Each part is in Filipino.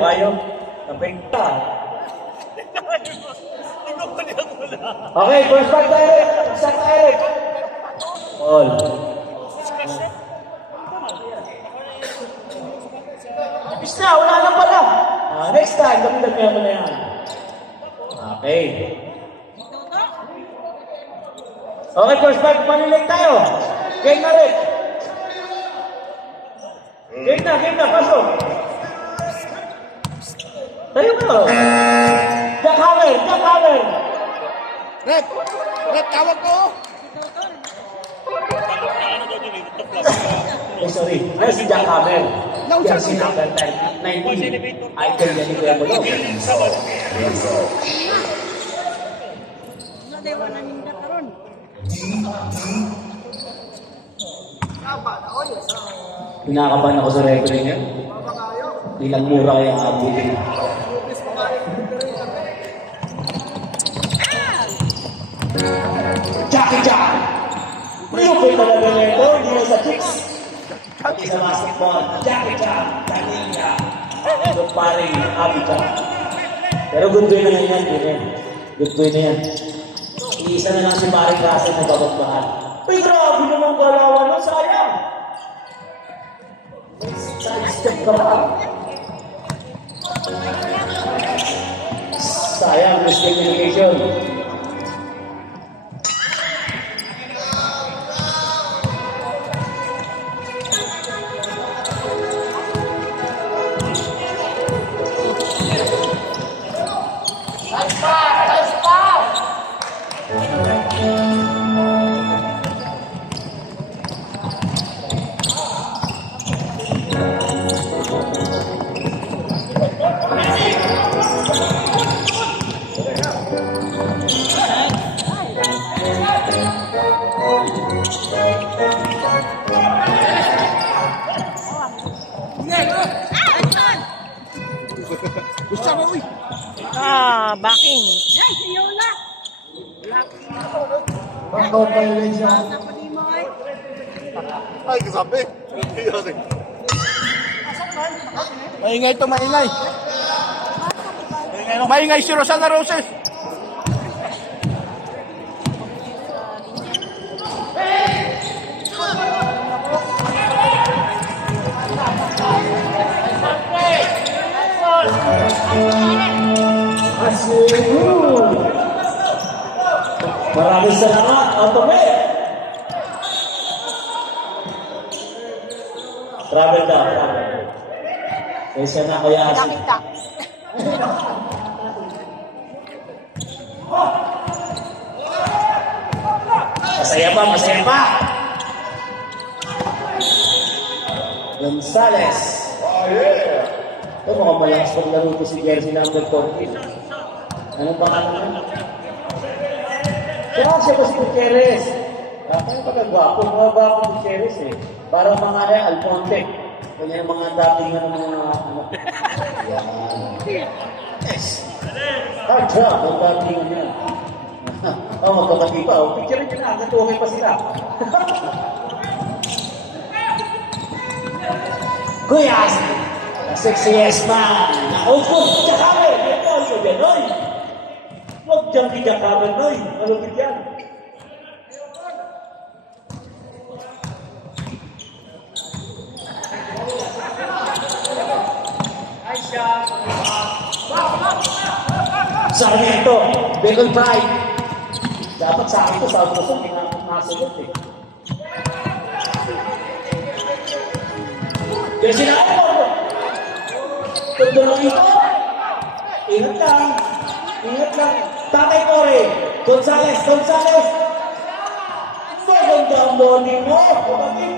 Kayo, kapenta. Okay, first part direct. Shot direct. All. Tapos na, wala lang pala. Next time, dami-damihan mo na yan. Okay. Okay, first part, manilig tayo. Game na rin. Game na, pasok. Tayo ka. Jackhammer. Rep, tawag ko. Sorry. Ay, si Jackhammer. Yan si number 19. Idol yan ni Kuya Bulo. Kinakabahan ako sa referee niya. Ilang mura kaya abutin. Jackie Chan! Lupin talaga nito, hindi na sa chicks. Pati sa basketball, Jackie Chan, Kanina. Ito paring Abby Chan. Pero good boy na yan, good boy na yan. Iisa na lang si paring Russell na babagbahan. Uy, grabe naman galawan mo, sayang! Side-step ka pa. Sayang, miscommunication. Backing. Ay, si Yola. Bangkot violation. Ay, kasabi. Maingay ito, maingay. Maingay si Rosana Roses. Maraming salamat, Autome! Travel ka. Kaysa na kaya Kita. Masaya pa! Gonzales! Ito mukhang malakas paglaro ko si Jersey number 14. Anong pangalan niya? Kaya siya ba si Gutierrez? Kaya pagkagwapo, mga gwapo Gutierrez eh. Para mga Alfonte. Kanya yung mga dating mga ano. Yan. Yes. Hard job, ang dating niya. Magkakati pa. Picture niya na, agad okay pa sila. Kuya, sexiest man. Opo, Jackhammer. Ito, ito, gano'n. Huwag dyan kay Jackhammer, noy. Malupit yan. Sarmiento, Bacon Pride. Dapat sa akin ito, sa Autosong, hindi nga masagot eh. Kaya sinabi mo, tundulong ito. Ingat lang. Tatay Kore, Gonzales. Maganda ang morning mo, kapatid.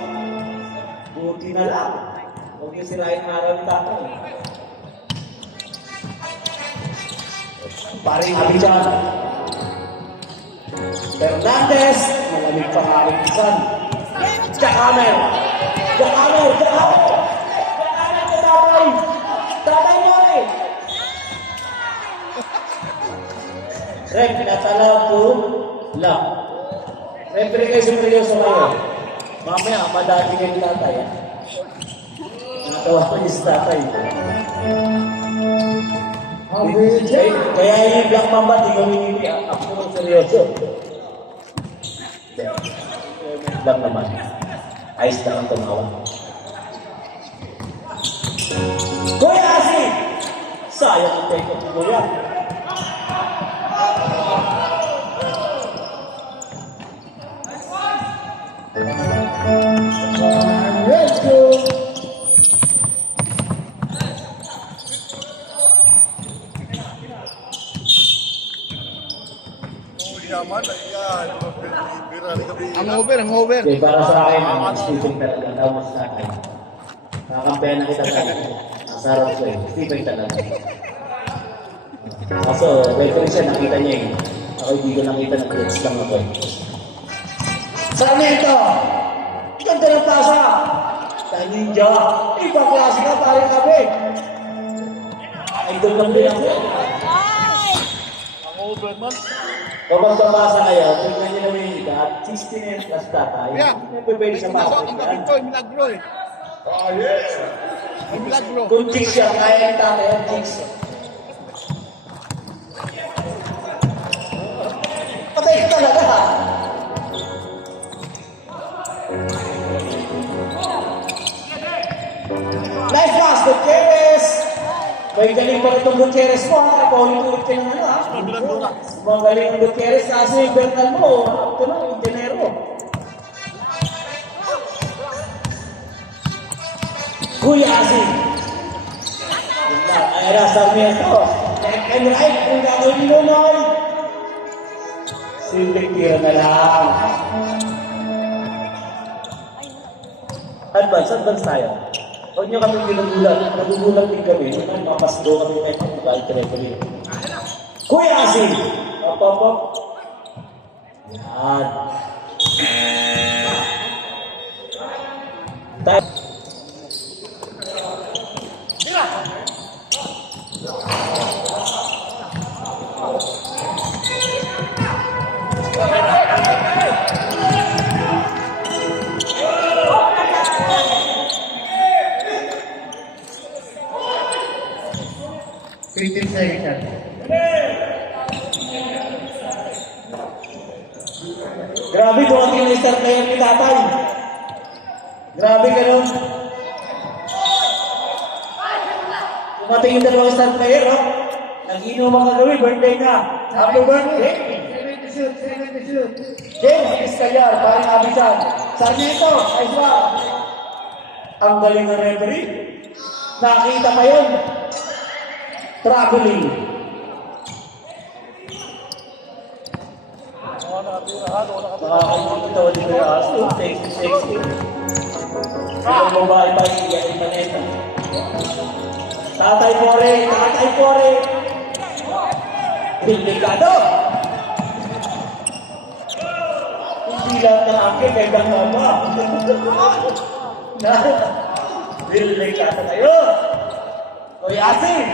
Buti na lang. Huwag yung sirahin araw ni tatay. Paring Abidjan. Fernandez, malamig pangaling isan. Jackhammer. Tatay Kore. Rep, natalaw po lang. Siyempre kayo seryoso kayo. Mamaya, madali kayo tatay. Natawa ko yung tatay. Kaya yung Black Mamba, di kami hindi. Ako seryoso. Lang naman. Ayos na ang tumawa. Kuya Asi! Sayang ang take of Kuya. Let's go! Naman, ayan. Ang over, ang over. Okay, para sa akin, ang Stephen talaga. Tama sa akin. Kakampihan na kita talaga. Masarap ko eh. Stephen talaga. Kaso, better siya, nakita niya eh. Ako hindi ko nakita, nag-glitch lang ako eh. Sarmiento! Ganda ng tasa! Tayo ninja! Ibang klase ka, pare kami! Idol lang din ako. Ang over man. Kapag babasa kayo, tignan niyo naman yung edad, 16 plus tatay. Yeah. Hindi pwede sa basket Ang yan. gawin ko, milagro eh. Ang milagro. Kung chicks siya, kaya yung tatay ang chicks. Patay ka talaga ha. Nice pass, Gutierrez! May galing pa rin itong Gutierrez mo ha. Paulit-ulit ka ng ano ha. Magaling ang Gutierrez, kaso yung Bernal mo, ito na, yung Tenero. Kuya Asin. Ayan, Sarmiento. Left and right, kung gagawin mo, Noy. Simpleng tira na lang. Advance tayo. Huwag niyo kami ginugulat. Nagugulat din kami. Mapasdo kami may pagkakal referee. Kuya Asin! Op. Yan. Tayo. Grabe, dumating na star player ni tatay. Grabe ganun. Dumating yung dalawang star player, oh. Nag-inom ang gagawin, birthday na. Happy birthday. James Iscayar, paring Abisan. Sarmiento, ayos ba? Ang galing ng referee. Nakita pa yun. Traveling. Makakamunin ito ulit ko yung aso. Sexy. Ang babae pa yung iyan maneta. Tatay Pore. Delikado. Hindi lang ng angke, kaya bang mama. Delikado kayo. Kuya Asin.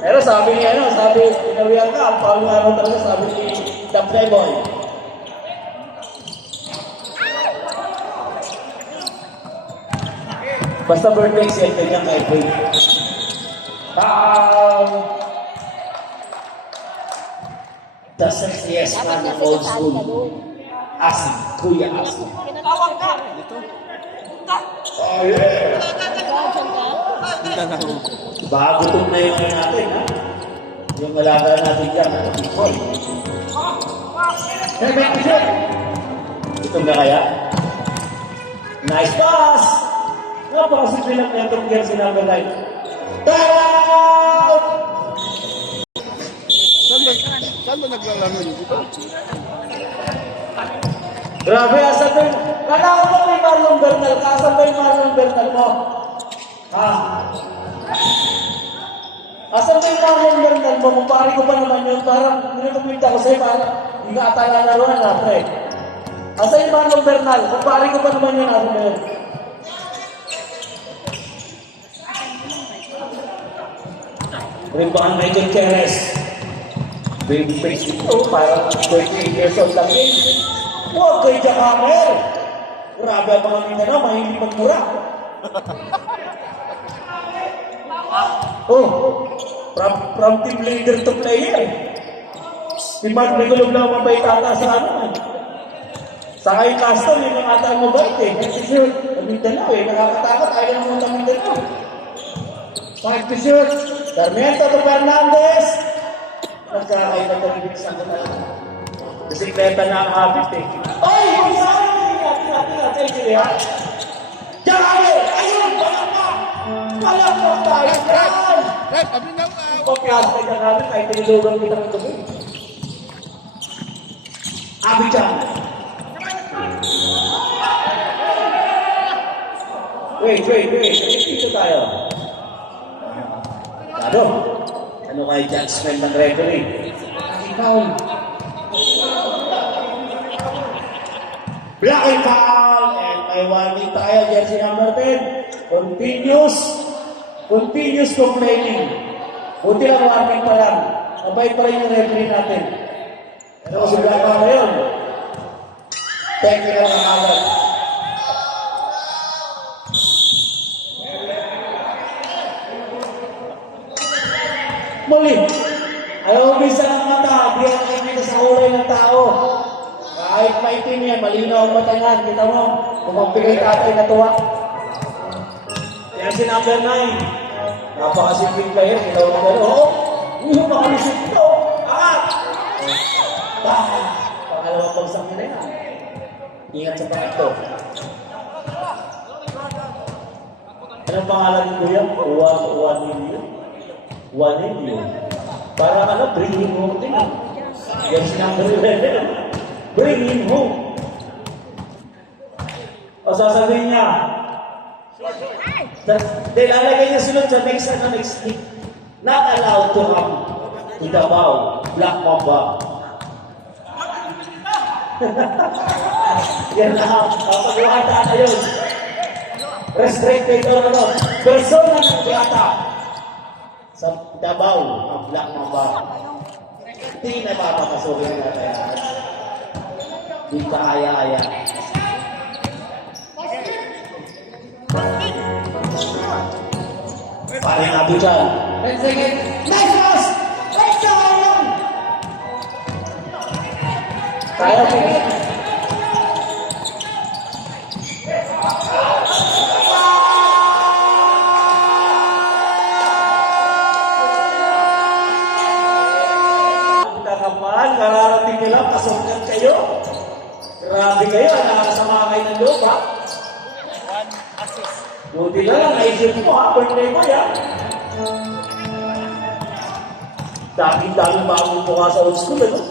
Pero sabi pinawihan ka, ang pangaraw talaga, sabi ni The Playboy. Basta birthday siya, ganyan kay Pray. The sexiest man of old school. Asin, Kuya Asin. Oh yeah! Bagutom na yung natin, ha? Yung malaga natin dyan, ha? Boy. Gutom na kaya? Nice pass! Napakasimple lang na itong girls in number 9. Time! Saan ba naglalaro yun? Grabe, asan ba yung... Kala ko ba may Marlon Bernal? Asan ba yung Marlon Bernal mo? Ha? Asan ba yung Marlon Bernal mo? Kumpari ko pa naman yun. Parang nilutumita ko sa'yo. Parang hindi ka ata lalaruan na, pre. Asan yung Marlon Bernal? Kumpari ko pa naman yun. Asan ba yun? Rimbahan kay Gutierrez. Baby face ito. Parang 28 years old lang yun. Huwag kay Jacamer. Grabe ang mga Mindanao. Mahilig magmura. Oh, From team leader to player. Si Mark Nicolog lang mabait ata sa ano eh. Sa kayo custom, yun yung ata mabait eh. Kasi shoot, Mindanao eh. Nakakatakot, ayaw na muna Mindanao. 5 to shoot. Sarmiento to Fernandez. Nagkakain na ito sa kanila. Bisikleta na ang habit eh. Oy! Isa na! Tingnan, sige ha. Diyan kami! Ayun! Walang pa tayo! Rep, abin na ka. Pagkasa ka namin, kahit tinilugan kita ng gabi. Abidjan. Wait. Dito tayo. Ano kayo judgment ng referee? Ikaw. Black and foul. And may warning tayo, jersey number 10. Continuous complaining. Buti lang warning pa lang. Mabait pa rin yung referee natin. Pero kasi black pa ngayon. Technical na agad. Muli. Ayaw umisa ng mata. Biyan kayo nito sa ulay ng tao. Kahit maitim yan, malinaw ang mata yan. Kita mo, kumapigay tatay na tuwa. Yan si number 9. Napakasimpleng player. Kita mo na gano'n. Oo, hindi makalusip ito. Pangalawang pagsak nila yan. Ingat sa pangatlo. Anong pangalan ni Kuya? 1 million? 1 million. Para ano, bring him home din. Yan si number 11. Bring him home. O sasabihin niya, lalagay niya sunod sa next week. Not allowed to come to Davao, Black Mamba. Yan na, pag-uwata na yun. Restricted or ano, persona ng biyata sa Davao, ang Black Mamba. Hindi na papapasukin natin. Hindi ka aya-aya. Paring Abidjan. 10 seconds. Nice pass! Right down! Kaya po. Ang kakapahan, kararating nila, pasungkat kayo. Grabe kayo, nakakasama kayo ng loob ha. Buti na lang, naisip mo ha, birthday mo yan. Daming bagong mukha sa old school, ano?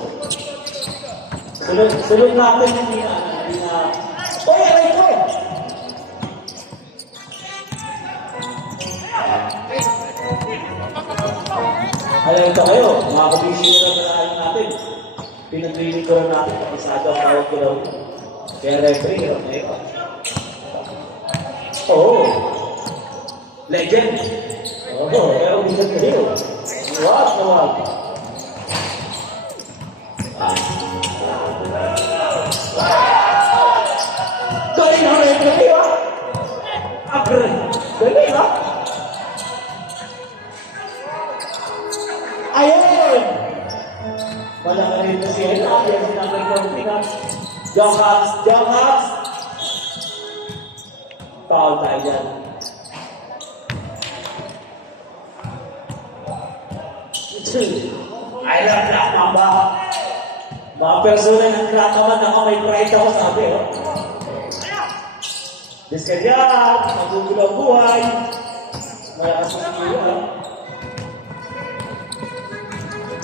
Sunod natin, hindi na... Oy, aray ko! Alam ito kayo, mga kabisira na alam natin. Pinagliling ko lang natin, pakisado ang tawag ko lang. Kaya referee, ngayon. Oh, legend. Oh, pero bisa kayo. Wag. Galing na rin kayo, ha? Agre. Galing, ha? Ayun! Wala ka rin na siya. Yan si number 14, ha? Jump hacks. Foul tayo dyan. I love Black Mamba. Mga persona ng krataman ako, may pride ako, sabi, oh. Diskadyan, magugulo ang buhay. Malakas ang kilo, ha.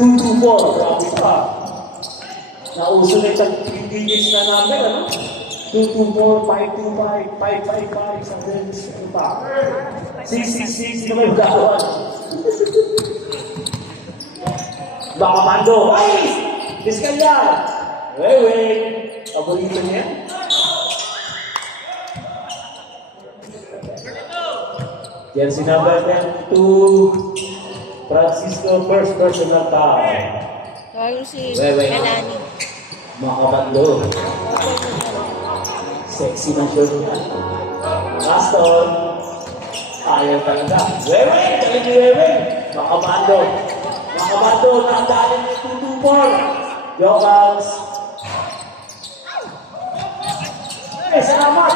2-2-4, grabe pa. Nauso na itong digits na number, ano? 2-2-4, 5-2-5, 5-5-5, something, ano pa? 6-6-6, sino may magawa? Baka mando, ay! Diskanya! Wait. Paborito niya? Jersey number 10, Francisco, first person ng tao. Bago si Wait. Kalani. Makabando. Sexy na shirt niya. Aston. Ayaw talaga. Wait. Galing ni Weweng. Makamando. Makamando. Nakadali ni 2-2-4. Jokals. Salamat.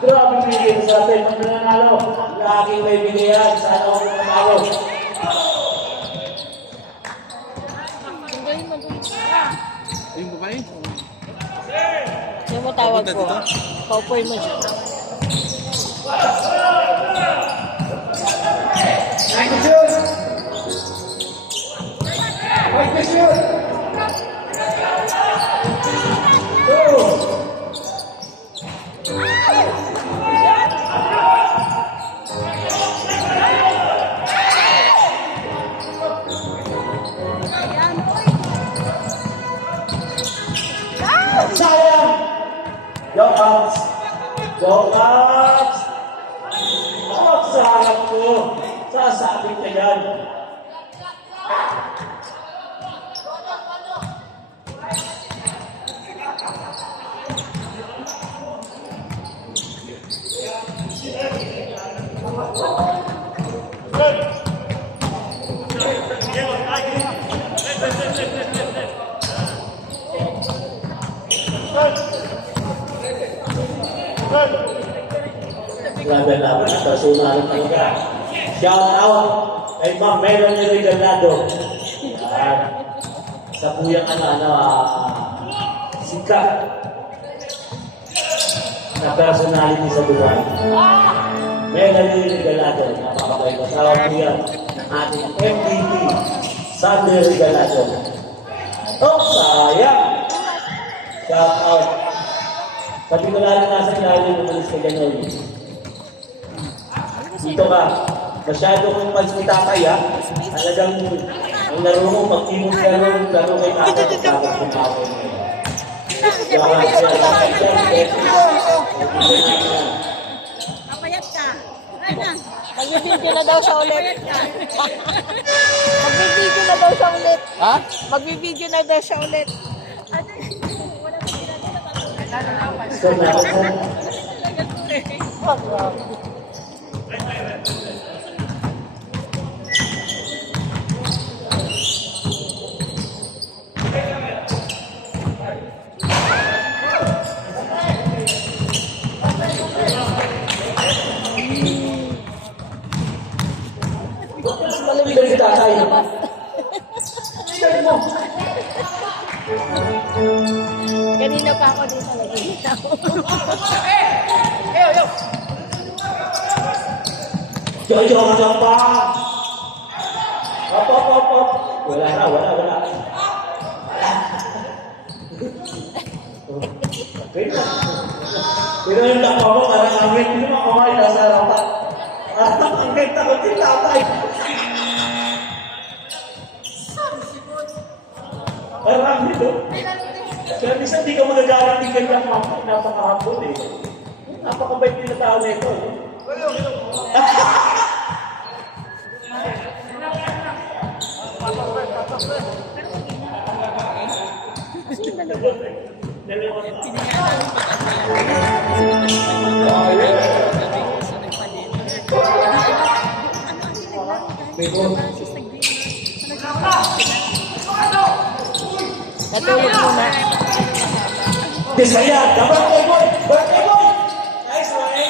Grabe bigay sa atin. Ang nanalo. Laging may bigyan. Sana ako nanalo. Ayun ba kayo? Sino mo tawag ko? Paupoy mo siya. Sayang! Jokals! Jokals! Tawag sa harap ko. Sasabit ka yan. Grabe naman ang personal talaga. Shout out kay Ma'am Melanie Regalado. Yan. Sa kuyang sikat na personality sa buwan. Melanie Regalado. Napakabay ko. Sa kuya ng ating MVP, Sander Regalado. Oh, sayang! Shout out. Sabi ko lang nasa ilalim ng malis ka gano'n. Dito ka, masyado kong pans ni tatay ha. Talagang ang laro mo, pag di mo laro kay tatay, dapat kumawin mo. Papayat ka. Ay na. Magbibideo na daw siya ulit. Magbibideo na daw siya ulit. Ha? Magbibideo na daw siya ulit. Score na ako sa... Malamig kita tayo. Kanina pa ako dito nagkikita ko. Jom pa. Op. Wala. Pero yung takwa mo, parang angin. Hindi mo kumain nasa harapan. Parang angin, takot yung tatay. Parang angin, no? Kaya minsan di ka magagalit ng ganyang napakahapon eh. Napakabait nila tao na ito. Natulog muna. Desaya, dapat kay boy! Birthday boy! Nice one!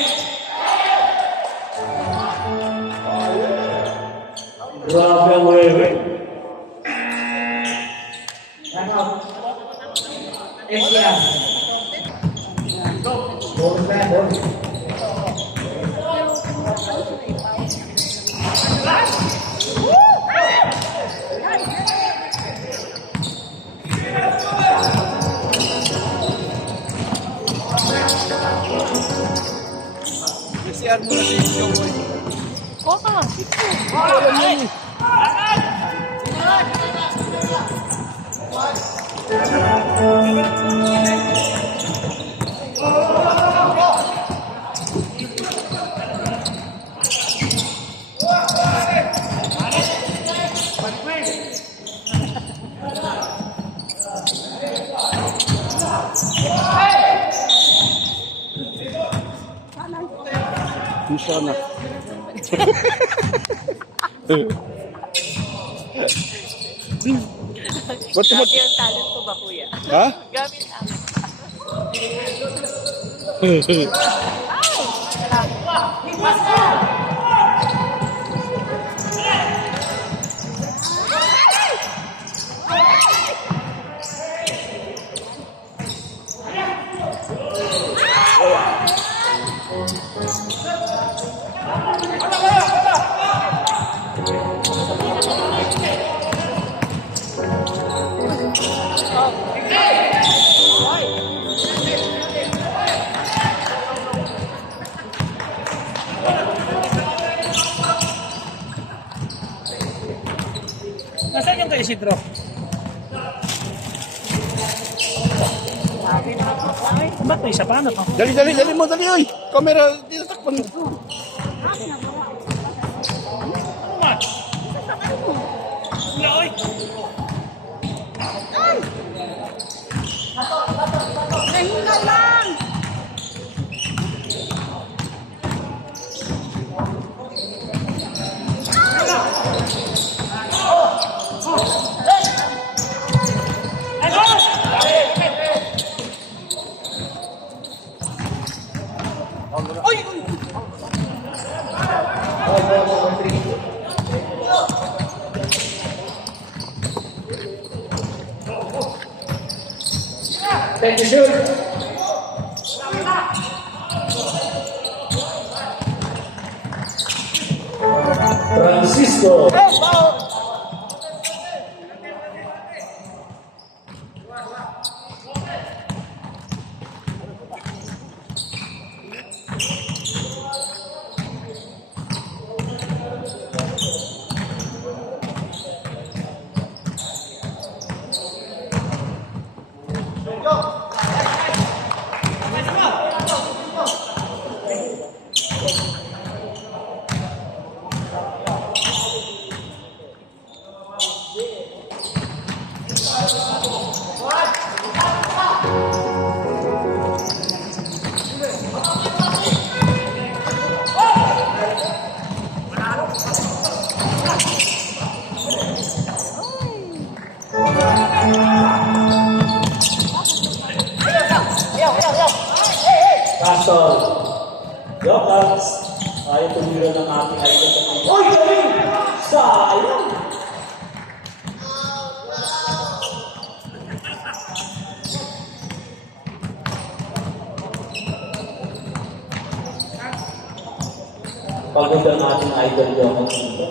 Grabe ang wewe. Ano? Asia. Bonus na, bonus. CR mo na si Jokoy. Koka! Bisa na. Ba't mo? Grabe yung talent ko ba, kuya? Ha? Grabe yung talent. Nasaan yung kay Isidro? Ba't may isa pa? Ano to? Dali, dali, dali mo, dali, oy! Camera, dito takpan mo. Uy! Nahinga lang. Thank you, shoot. Francisco. Castle. Yokats. Ayaw tumira ng ating icon. Uy! Galing! Sayang! Pagod ang ating idol Yokats dito.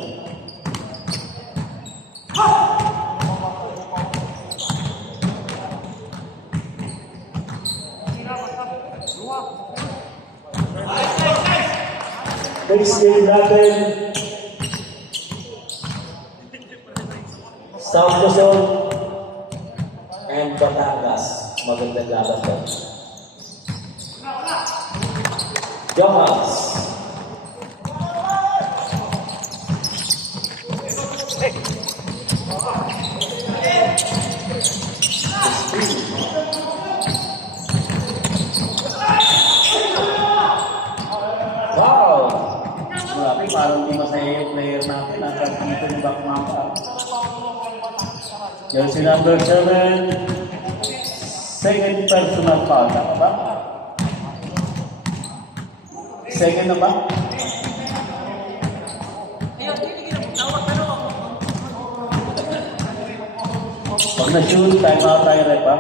Next game natin, South Luzon and Batangas. Magandang laban to. Johans. Wow! Grabe, parang di masaya yung player natin. Nasa dito yung back mapa. Jersey number 7. Second personal foul. Tama ba? Second na ba? Pag na-shoot, time out tayo rin ba?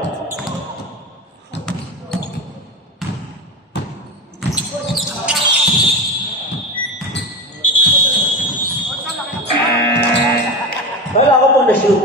Wala ako po na-shoot.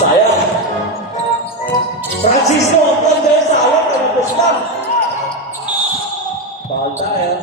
sayang. Francisco, ang ganda yung sayang. Kanapos lang. Bakal tayo.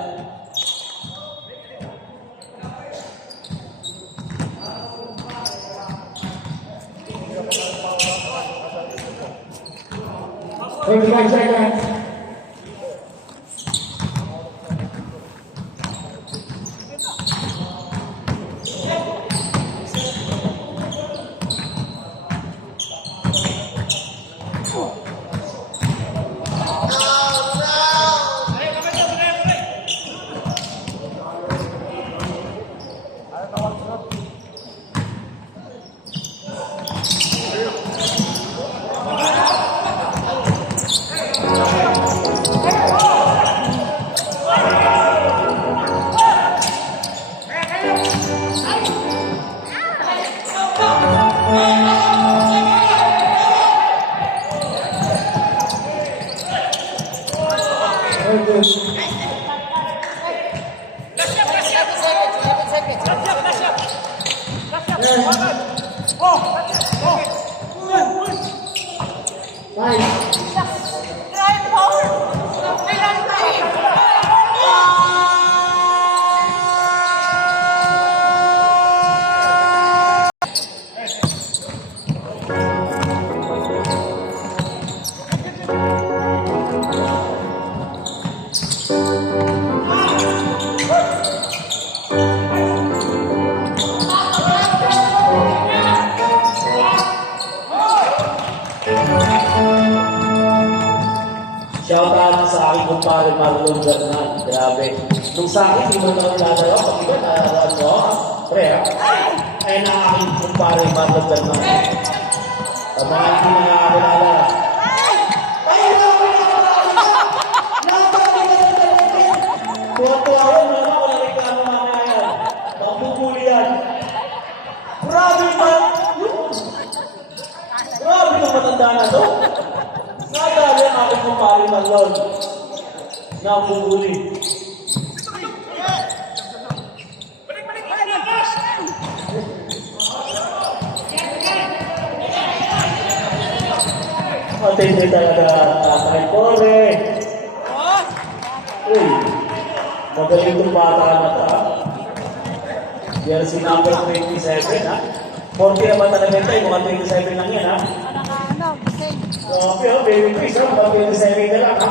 Shout out sa aking kumpare Marlon Bernal. Grabe. Nung sa akin, hindi mo naman nagdadala. Pag iba, nalalaan mo. Pre, ha? Ay na aking kumpare Marlon Bernal. Pag mga hindi na nakakilala. Ay, tuwa-tuwa yun, wala ko na reklamo nga na yan. Pagpupuli yan. Grabe ba? Grabe itong matanda na to. Nadali ang aking kumpare Marlon. Napupuli. Matindi talaga tatay Kore. Uy, magaling itong bata na ta. Jersey number 27, ha? 40 naman talaga tayo, mga 27 lang yan, ha? Grabe, ha? Baby face, ha? Mga 27 na lang, ha?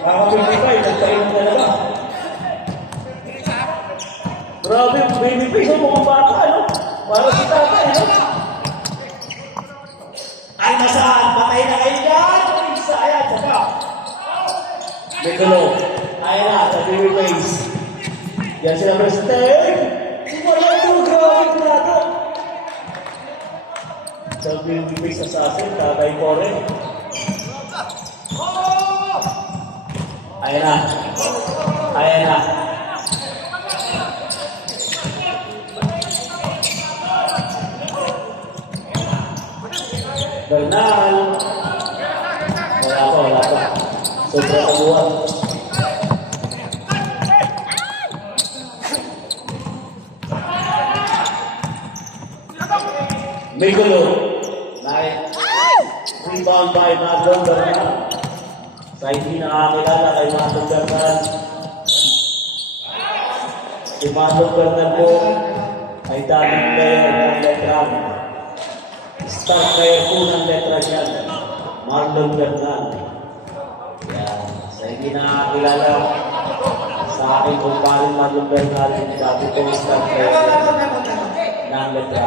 Kaka 55, nagtayo na talaga. Grabe, baby face, ha? Mga bata, ano? Para si tatay, no? Ay, nasaan? Patay na kayo dyan! Isa, ayan, saka. Mikulo. Ayan na, sa baby face. Yan sila Preston. Wala ito, grabe ko na ito. Sa baby face assassin, tatay Kore. Ayan na. Ayan na. Bernal. Wala ko. Sobrang kabuhan. Migulo. Rebound by Marlon Bernal. Sa hindi nakakilala kay Marlon Bernal. Si Marlon Bernal po ay daming player ng letra. Star player po ng letra niya. Marlon Bernal. Yan. Sa hindi nakakilala sa aking kumparing Marlon Bernal, dati po star player ng letra.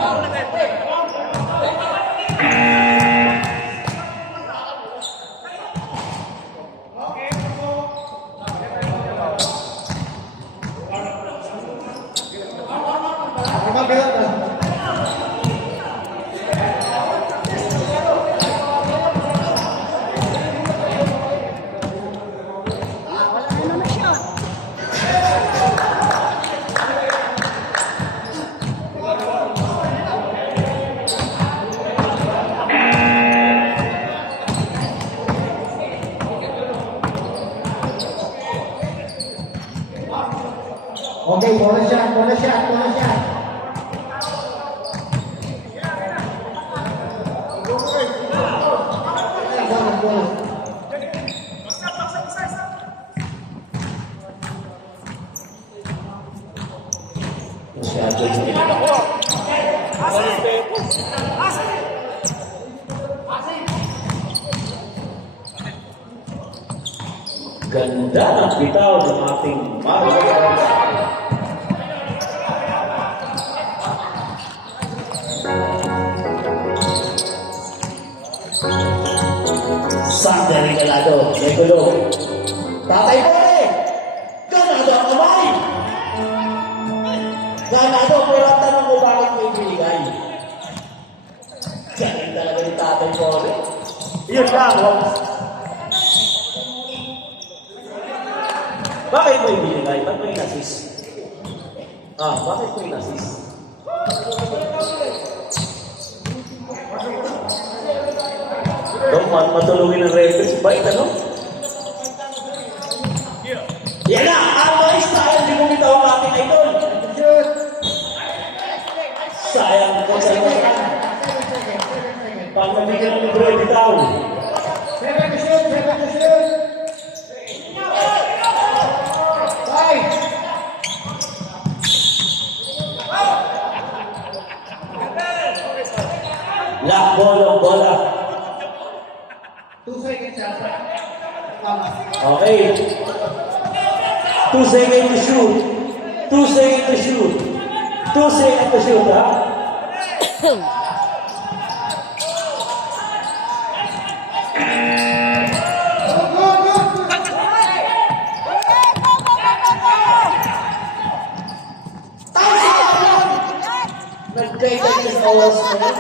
Okay, bonus shot. Ganda ng bitaw ng ating Marvel. Sander Regalado, may gulong. Tatay ko eh! Ganado ang kamay! Ganado, pero ang tanong ko bakit may binigay? Galing talaga ni tatay ko eh. Yun lang, Hobbs. Bakit mo ibinigay? Ba't mo inassist? Bakit mo inassist? Matulungin ang reference. Bait, ano? Yan na! Ang mga style, hindi mo bitaw ang ating idol. Sayang ko sa mga. Pag nabigyan ng libro, bitaw. Lock ball, bola. 2 seconds after. Okay. 2 seconds to shoot. 2 seconds to shoot. 2 seconds to shoot, ha? Nag-guide ang oras mo na.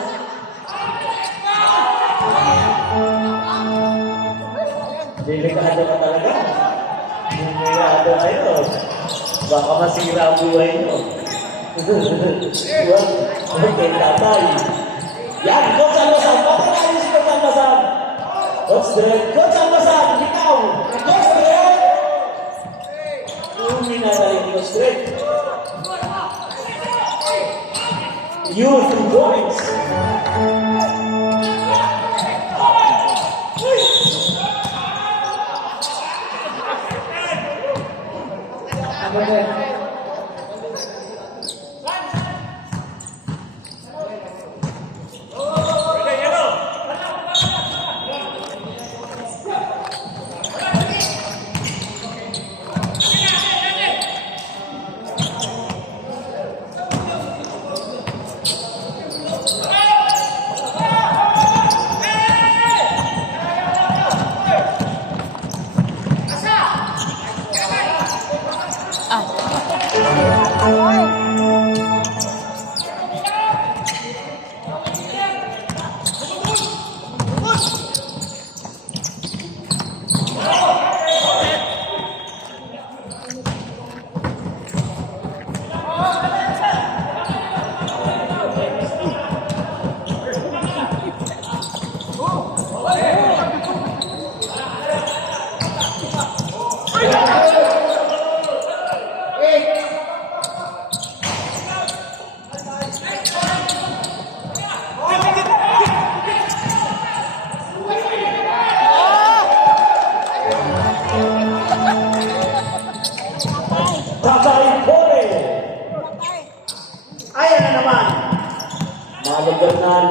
Delikado ka talaga. Delikado kayo. Baka masira ang buhay nyo. Okay, tatay. Yan, Coach Almasan. Papanayin si Coach Almasan. Coach Dredd. Coach Almasan, ikaw. Coach Dredd. Hindi na tayo, Coach Dredd. Youth and boys. Tatay Bore. Ayan na naman. Malagdanan.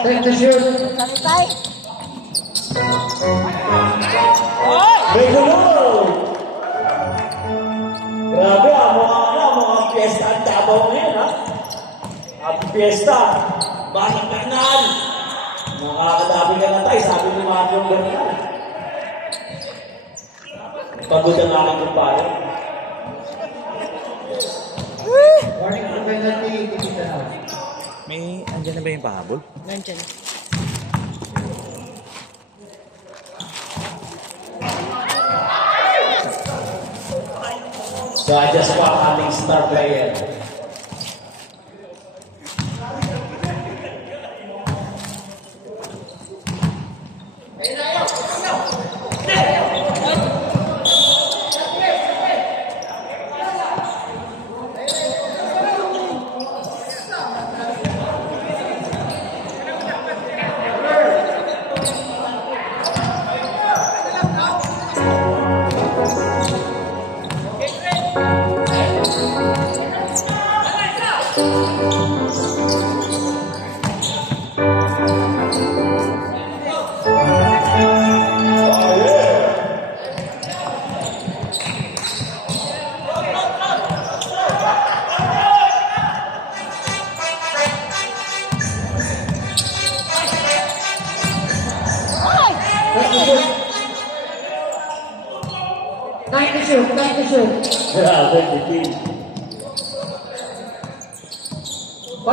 Take the shoot. Sanitay. May gulong! Grabe mga fiesta ang tabaw ngayon, ha? Happy fiesta! Bakit Bernal? Nakakadabi ka na tayo, sabi ni Mario Bernal. Pagod ang aking kumpare. Warning for penalty. Ticket na lang. May, andyan na ba yung pahabol? Nandiyan. So, adjust po ang ating star player. Time to shoot, time to shoot. Grabe, Bitin. 5.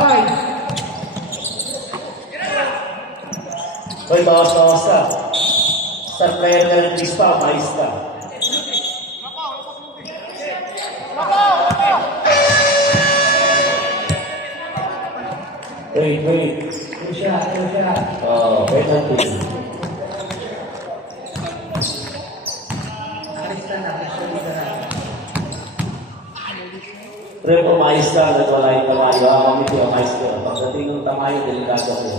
Hoy, bawas-bawas ka. Star player ka ng Bispa, mais ka. Wait. Two shot, two shot. Oh, penalty. Alis ka na, actually ka na. Pero kung mais ka, nagwala yung tamayo, kami ito ang mais ka. Pagdating ng tamayo, delikado ko.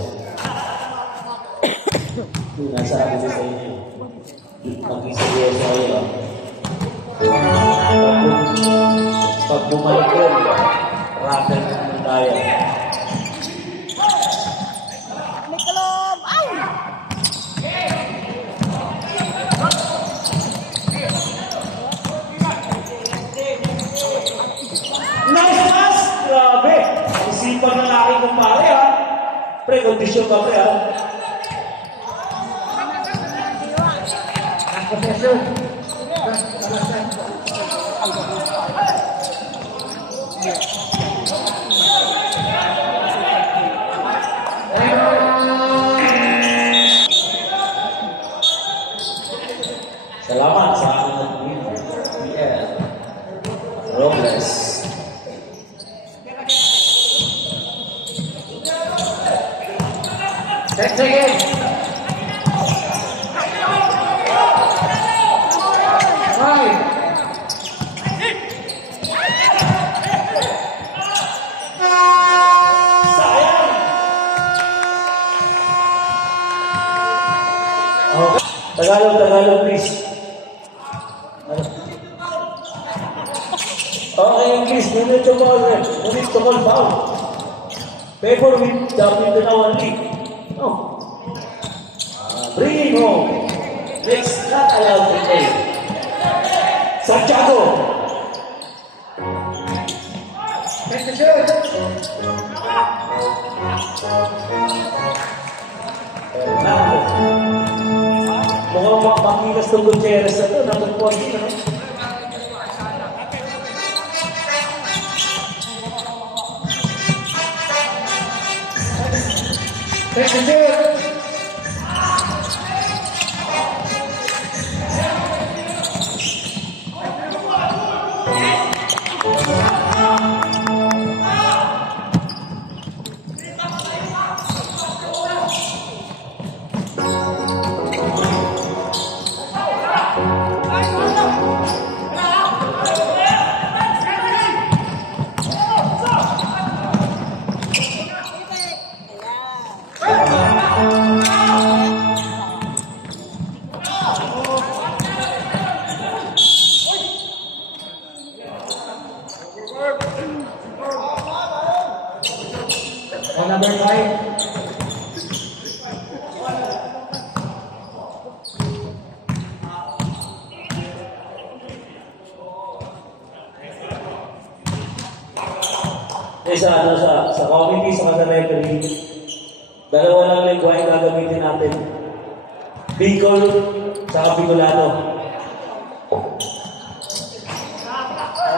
Nasabi ko sa inyo. Mag-iseryoso kayo. Pag bumalik yun, racket naman tayo. May kalom! Ay! Nice pass! Grabe! Isipan ng laki kong pare ha. Pre, kondisyon ka pre ha. Last possession. Salamat sa aking nag-win. PL. Robles. Check again. Five. Sayang! Okay. Tagalog, please. Okay, English. We need to call them. We need to call foul. Favor with the Mindanao League. No. Bringing home. It's not allowed to play. Santiago. Check the shoot. Fernando. Mukhang makilas ng Gutierrez na ito. Number 14, ano? Check the shoot. On number 5. Sa committee, sa kada-referee, dalawa lang lingwahe gagamitin natin. Bicol, saka Bicolano.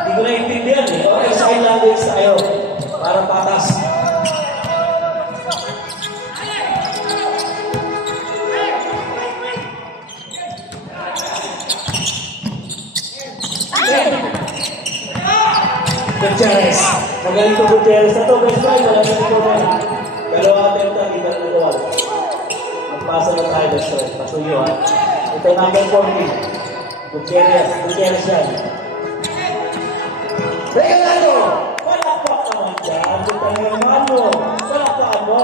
Hindi ko naiintindihan eh. Okay, sign language tayo para patas. Gutierrez. Magaling to Gutierrez na to. Best friend, wala na dito na. Dalawa attempt na, iba na nagawa. Magpasa na tayo, best friend. Pasuyo ha. Ito number 40. Gutierrez. Gutierrez yan. Regalado! Palakpak naman dyan. Gutierrez mo. Palakpakan mo.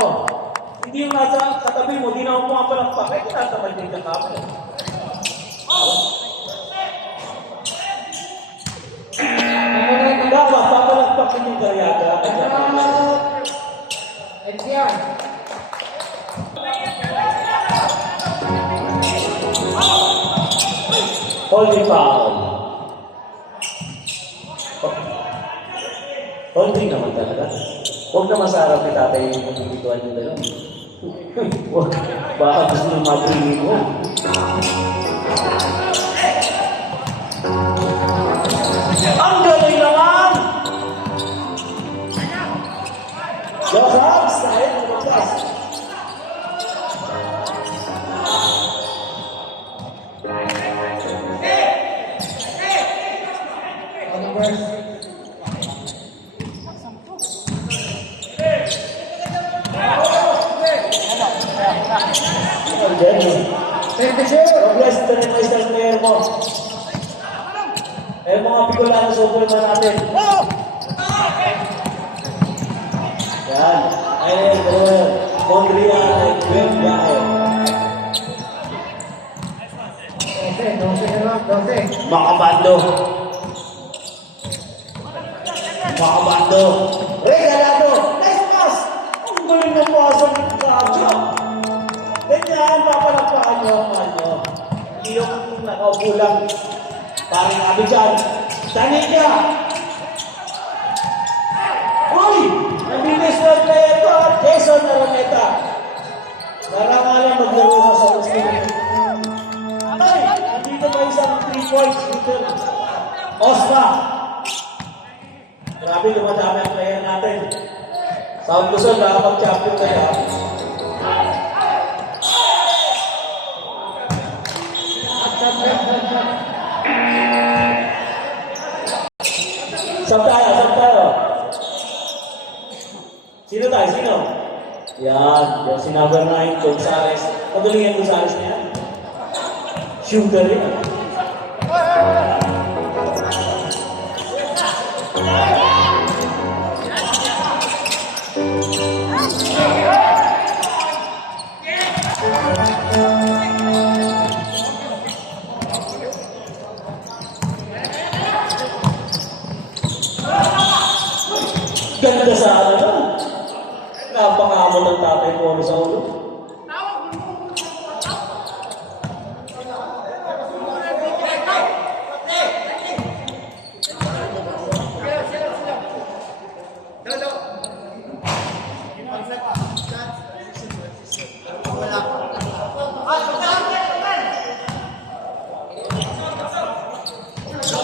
Hindi yung nasa katabi mo, di na ako pumapalakpak. Ay, tinatamad din ka kami. Dapat, papalakpakin yung karyaga. NCR. Holding foul. Holding naman talaga. Huwag naman sa harap ni tatay yung pagkikituan yung dalawa. Huwag. Baka gusto nang mabringin mo. Ang galing naman! Joseph, sayang ang magpas. On the first. Ang galing. Robles, ito na yung maestra player mo. Eh, mga Bicolano Superman natin. Yan. Ayun, dalawa yun. Mondrian at Gwen Biahe. 12 na lang, 12. Makabando. Makabando. Regalado. Nice pass. Ang galing ng pasok ng Kacho. Ganyan, papalakpakan nyo ang ano. Hindi yung nakaupo lang. Parang abi dyan. Tanin niya. Uy! Nabilis na player ko. Jason Araneta. Narangalan maglaro na sa gusto. Ay! Nandito pa isang 3 points dito. Osma. Grabe, dumadami ang player natin. Sound Luzon, nakapag-champion kaya. Saan tayo? Saan tayo? Sino tayo? Sino? Yan. Yung si number 9, Gonzales. Pagaling yung Gonzales niya. Shooter yun. Ganda sa ano na. Napakamo ng tatay ko sa ulo.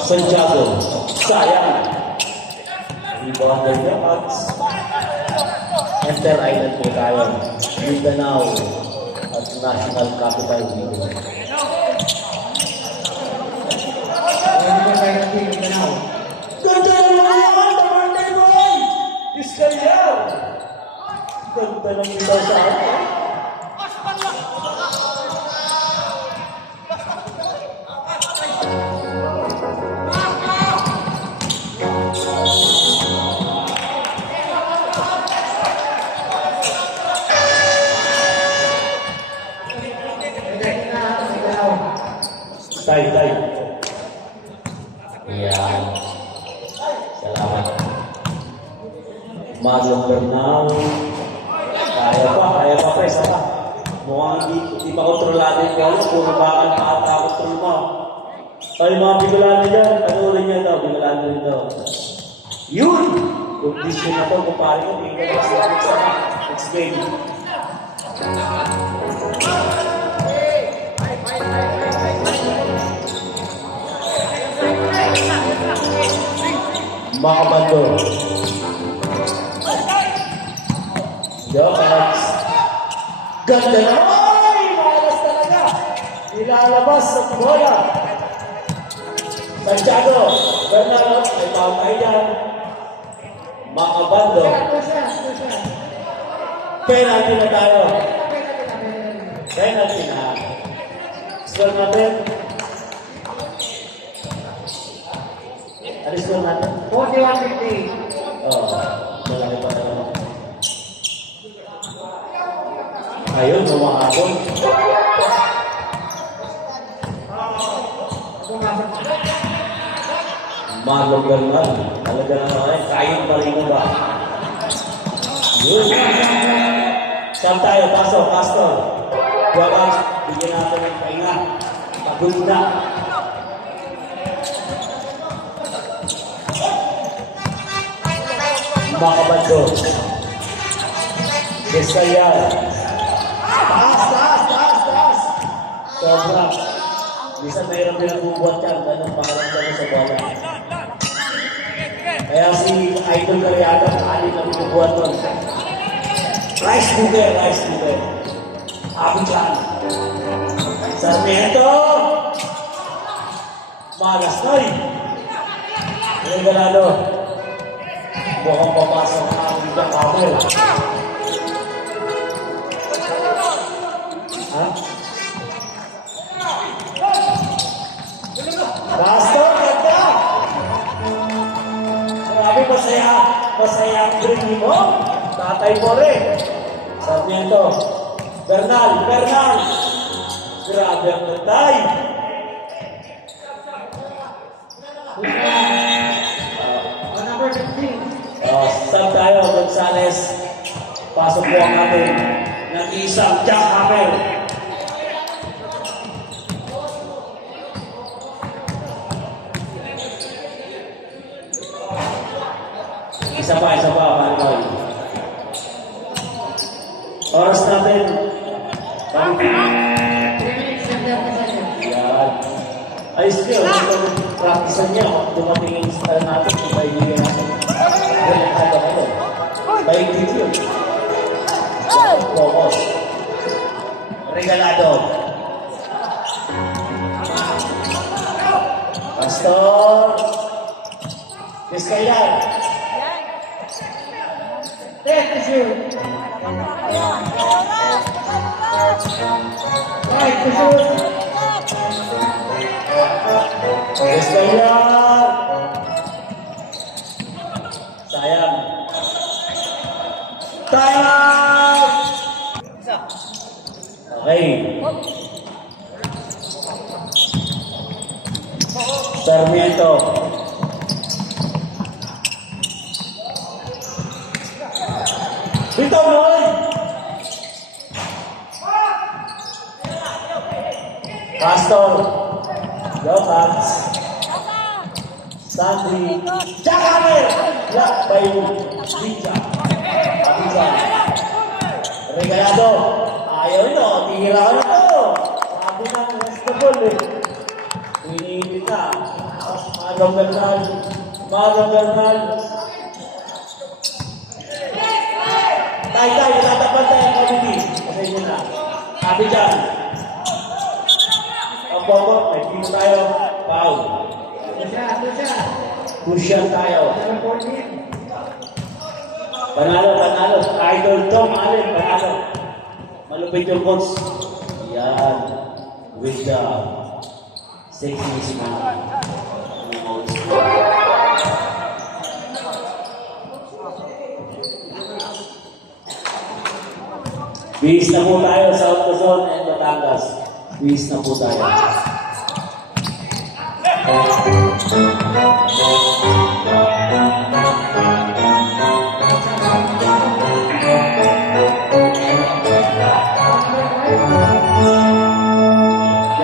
Santiago, sayang. Rebound niya at Enter Island po tayo. Mindanao at National Capital Region. Ganda naman yan! Tamartay mo yan! Iskalyar! Ganda ng ito sa akin. Tay. Yan. Salamat. Mario Bernal. Kaya pa, presa pa. Mukhang hindi pa kontrolado yung galos. Puro bakal pa at kontrol mo. Ay, mga Bicolano dyan. Panurin niya daw. Bicolano rin daw. Yun! Condition na to. Kung pari ko, tingnan ko sa next game. Makabando. Jokas. Ganda na. Ay! Malas talaga. Ilalabas sa bola. Santiago. Bernal. May pautay yan. Mga bando. Penalty na tayo. Penalty na. Score natin. Ano score natin? 41-50. Oo. Malaki pa naman. Ayun, bumakabon. Malong-galman. Talaga naman. Kayang pa rin ba? Yun. Saan tayo? Pasok, Pastor. Buwakas, bigyan natin ng pahinga. Pagod na. Makabando. Biskayan. Taas. Sobra. Bisa mayroon pinagbubuhat yan. Ganun pangalan sa bola. Kaya si Idol Cariaga, kaanin na pinagbubuhat nun. Rice cooker. Abichan. Sarmiento. Malas na rin. Regalado. Mukhang papasok ang Abichan Power. Ha? Pastor, ganda! Grabe, masaya ang dream mo. Tatay mo rin. Sarmiento. Bernal. Grabe ang tatay. Number 15. Saan tayo, Gonzales? Pasok po ang ating nag-iisang jackhammer. Isa pa, Manuel. Oras natin. 3 minutes and 30 seconds. Yan. Ayos niyo, practice niya. Dumating yung style natin, kung kaibigan natin. Relakado kayo. Baigit yun. Focus. Regalado. Pastor. Biskayan. Take the shoot. Right to shoot. Biskayan. Sayang. Time! Okay. Sarmiento. Bitaw noy! Pastor. Yokas. Sandri. Jackhammer! Block by Vija. Regalado. Ayaw nyo. Tira na to. Sabi ng rest of all eh. Pinili ka. Marong Bernal. Tay, natapan tayo ng kabili. Kasi nyo na. Sabi dyan. Ang bobo, may pino tayo. Foul. Crucial tayo. Number 14. Panalo. Idol Tom Allen, panalo. Malupit yung coach. Yan. With the sexy man. Bihis na po tayo sa South Luzon and Batangas. Bihis na po tayo.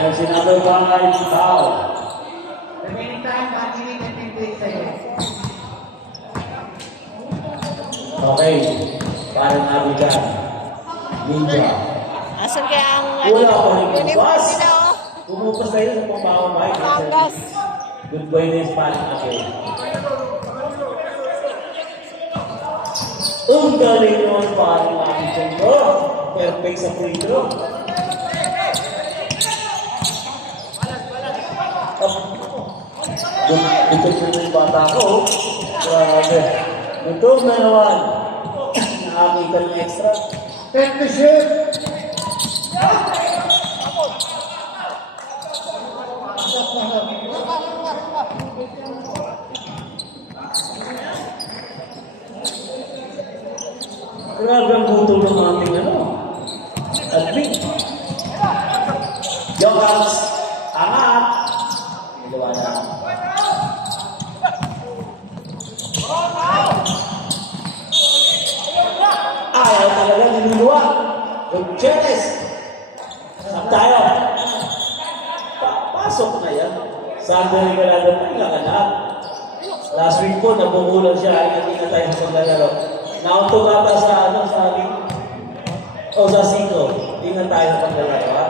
Yan si number 5, foul. Remaining time, 1 minute and 28 seconds. Okay. Parang abi dyan. Ninja. Asan kaya ang Wala pa rin uniform bus. nila, oh? Pumupas tayo sa pambawan ba? Angas. Good boy na yung parang ako. Ang galing naman parang abi dyan ko. Perfect sa free throw. Ito po yung bata ko. Grabe. Ito, meron. Nakakita ng extra. 10 to shoot. Grabe ang buto ng ating ano. Admin. Jokers. Angat. Ilawa na. Ayaw talaga niluluwa. Gutierrez. Saan tayo? Pasok na yan. Sander Regalado na ilakanap. Last week po, nabungulan siya. Ay, hindi na tayo sa paglalaro. Nauntog ata sa ano, sa akin. O sa sino. Hindi na tayo sa paglalaro. Ha?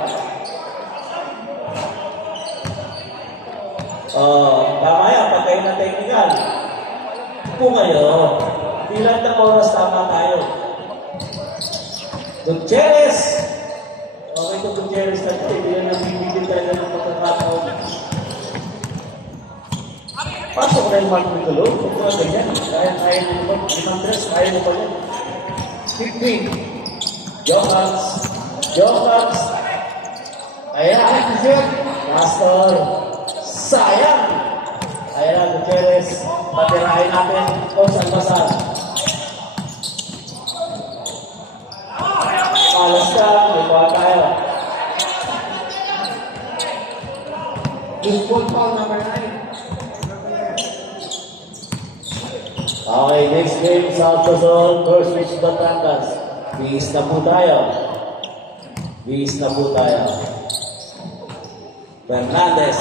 Tama yan. Pagkain na technical. Po ngayon. Ilan na oras tama tayo? Gutierrez! Okay ito Gutierrez na ito. Hindi na nabibigil tayo ng pagkakataon. Pasok na yung Mark Nicolò. Huwag ko na ganyan. Kaya mo ba? Limandres, kaya mo ba yan? 15. Jokers. Ayan. Pastor. Sayang. Ayan, Gutierrez. Patirahin natin kung saan basal. Alas ka, may kuha tayo. Baseball foul number 9. Okay, next game, South Luzon versus Batangas. Bihis na po tayo. Fernandez.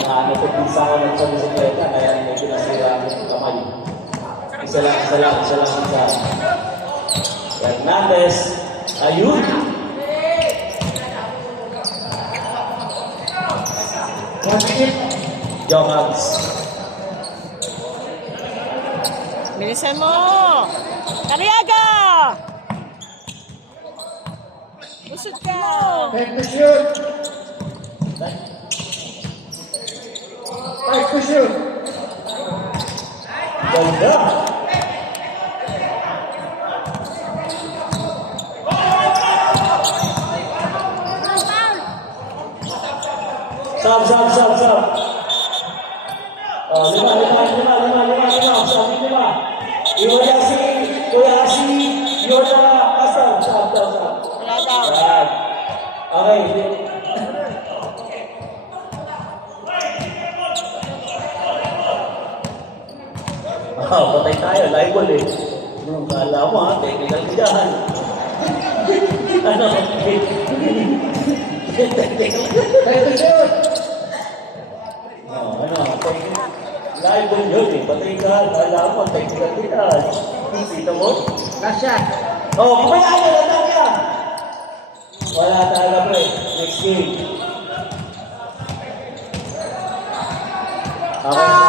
Nakakapagpisa ako ng sa bisikleta, kaya medyo nasira ang kamay. Isa lang. Fernandez. Ayun. Jokers. Bilisan mo! Kariaga! Usod ka! 10 to shoot. 5 to shoot. Ganda. Sab. Lima. Sabi lima. Kuya si, Yoda, asal. Sab. Wala daw. Ayan. Okay. Patay tayo. Live ball eh. Kala mo ha, technical kidahan. Ano? Technical. 10 to shoot. Live ball yun eh. Patay ka. Kala mo, technical kidahan. Sino mo? Last shot. Kumayaan na lang yan. Wala talaga pre. Next game. Okay.